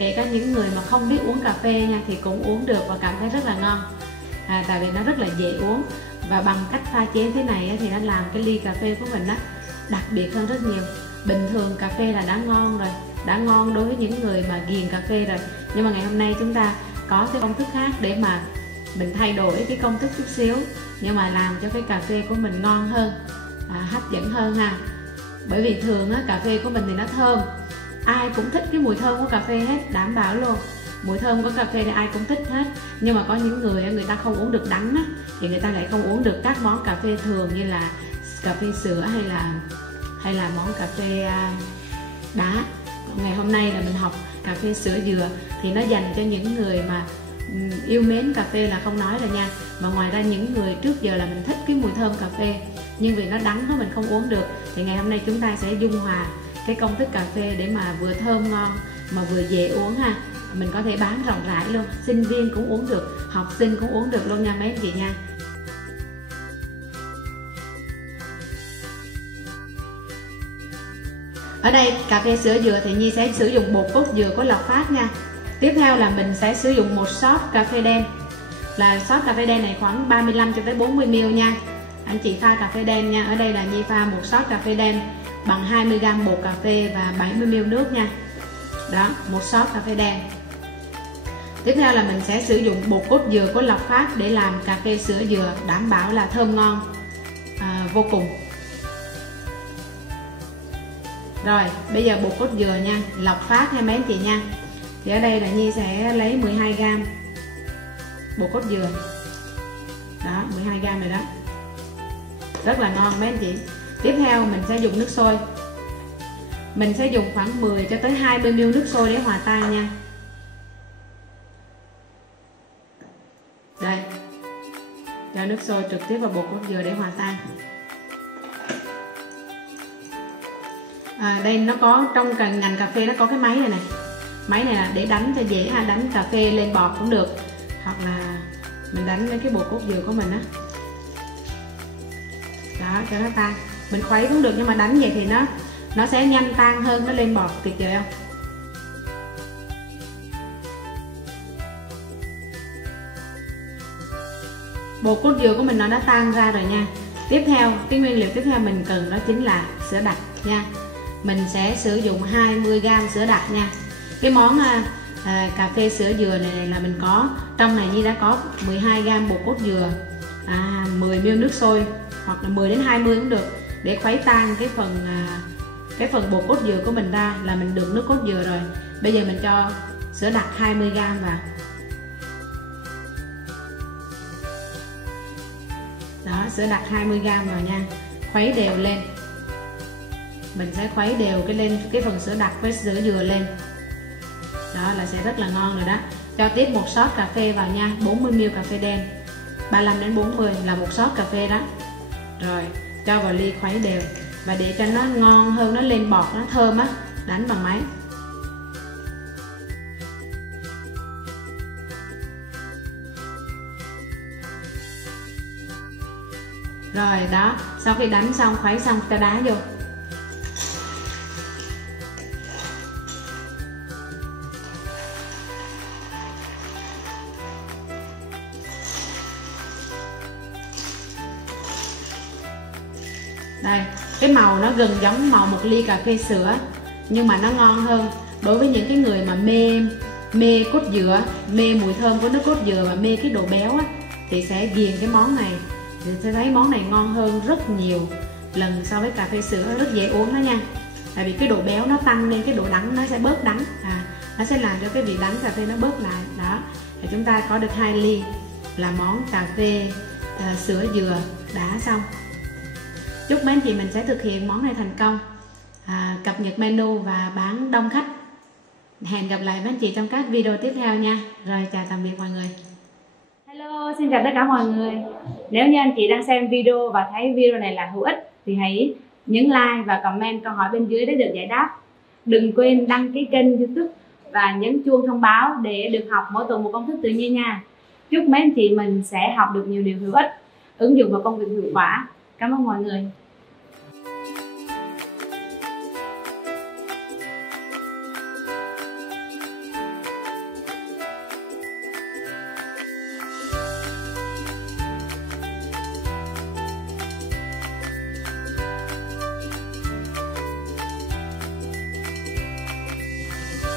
kể cả những người mà không biết uống cà phê nha thì cũng uống được và cảm thấy rất là ngon. Tại vì nó rất là dễ uống, và bằng cách pha chế thế này thì nó làm cái ly cà phê của mình đặc biệt hơn rất nhiều. Bình thường cà phê là đã ngon rồi, đã ngon đối với những người mà ghiền cà phê rồi, nhưng mà ngày hôm nay chúng ta có cái công thức khác để mà mình thay đổi cái công thức chút xíu, nhưng mà làm cho cái cà phê của mình ngon hơn, hấp dẫn hơn ha. Bởi vì thường cà phê của mình thì nó thơm, ai cũng thích cái mùi thơm của cà phê hết, đảm bảo luôn. Mùi thơm của cà phê thì ai cũng thích hết, nhưng mà có những người ta không uống được đắng thì người ta lại không uống được các món cà phê thường như là cà phê sữa hay là món cà phê đá. Ngày hôm nay là mình học cà phê sữa dừa thì nó dành cho những người mà yêu mến cà phê là không nói rồi nha, mà ngoài ra những người trước giờ là mình thích cái mùi thơm cà phê nhưng vì nó đắng đó mình không uống được, thì ngày hôm nay chúng ta sẽ dung hòa cái công thức cà phê để mà vừa thơm ngon mà vừa dễ uống ha. Mình có thể bán rộng rãi luôn, sinh viên cũng uống được, học sinh cũng uống được luôn nha mấy anh chị nha. Ở đây cà phê sữa dừa thì Nhi sẽ sử dụng bột cốt dừa của Lộc Phát nha. Tiếp theo là mình sẽ sử dụng một shot cà phê đen. Là shot cà phê đen này khoảng 35 cho tới 40 ml nha. Anh chị pha cà phê đen nha. Ở đây là Nhi pha một shot cà phê đen bằng 20g bột cà phê và 70 ml nước nha. Đó, một shot cà phê đen. Tiếp theo là mình sẽ sử dụng bột cốt dừa của Lộc Phát để làm cà phê sữa dừa, đảm bảo là thơm ngon vô cùng. Rồi, bây giờ bột cốt dừa nha, Lộc Phát hay mấy anh chị nha. Thì ở đây là Nhi sẽ lấy 12g bột cốt dừa. Đó, 12g rồi đó. Rất là ngon mấy anh chị. Tiếp theo mình sẽ dùng nước sôi. Mình sẽ dùng khoảng 10 cho tới 20 ml nước sôi để hòa tan nha. Đây. Cho nước sôi trực tiếp vào bột cốt dừa để hòa tan. Đây nó có trong ngành cà phê nó có cái máy này này. Máy này là để đánh cho dễ ha, đánh cà phê lên bọt cũng được, hoặc là mình đánh lên cái bột cốt dừa của mình đó cho nó tan. Mình khuấy cũng được nhưng mà đánh vậy thì nó sẽ nhanh tan hơn, nó lên bọt, tuyệt vời không? Bột cốt dừa của mình nó đã tan ra rồi nha. Tiếp theo cái nguyên liệu tiếp theo mình cần đó chính là sữa đặc nha. Mình sẽ sử dụng 20g sữa đặc nha. Cái món cà phê sữa dừa này là mình có trong này Nhi đã có 12g bột cốt dừa, 10ml nước sôi hoặc là 10 đến 20 cũng được, để khuấy tan cái phần bột cốt dừa của mình ra là mình đựng nước cốt dừa rồi. Bây giờ mình cho sữa đặc 20g vào. Đó, sữa đặc 20g vào nha. Khuấy đều lên. Mình sẽ khuấy đều cái phần sữa đặc với sữa dừa lên. Đó là sẽ rất là ngon rồi đó. Cho tiếp một shot cà phê vào nha, 40ml cà phê đen. 35 đến 40 là một shot cà phê đó. Rồi, cho vào ly khuấy đều. Và để cho nó ngon hơn, nó lên bọt, nó thơm đánh bằng máy. Rồi đó, sau khi đánh xong, khuấy xong cho đá vô. Đây, cái màu nó gần giống màu một ly cà phê sữa nhưng mà nó ngon hơn. Đối với những cái người mà mê cốt dừa, mê mùi thơm của nước cốt dừa và mê cái độ béo thì sẽ ghiền cái món này. Thì sẽ thấy món này ngon hơn rất nhiều lần so với cà phê sữa, rất dễ uống đó nha. Tại vì cái độ béo nó tăng nên cái độ đắng nó sẽ bớt đắng, nó sẽ làm cho cái vị đắng cà phê nó bớt lại. Đó, thì chúng ta có được 2 ly là món cà phê sữa dừa đã xong. Chúc mấy anh chị mình sẽ thực hiện món này thành công, cập nhật menu và bán đông khách. Hẹn gặp lại mấy anh chị trong các video tiếp theo nha. Rồi, chào tạm biệt mọi người. Hello, xin chào tất cả mọi người. Nếu như anh chị đang xem video và thấy video này là hữu ích thì hãy nhấn like và comment câu hỏi bên dưới để được giải đáp. Đừng quên đăng ký kênh YouTube và nhấn chuông thông báo để được học mỗi tuần một công thức tự nhiên nha. Chúc mấy anh chị mình sẽ học được nhiều điều hữu ích, ứng dụng vào công việc hiệu quả. Cảm ơn mọi người.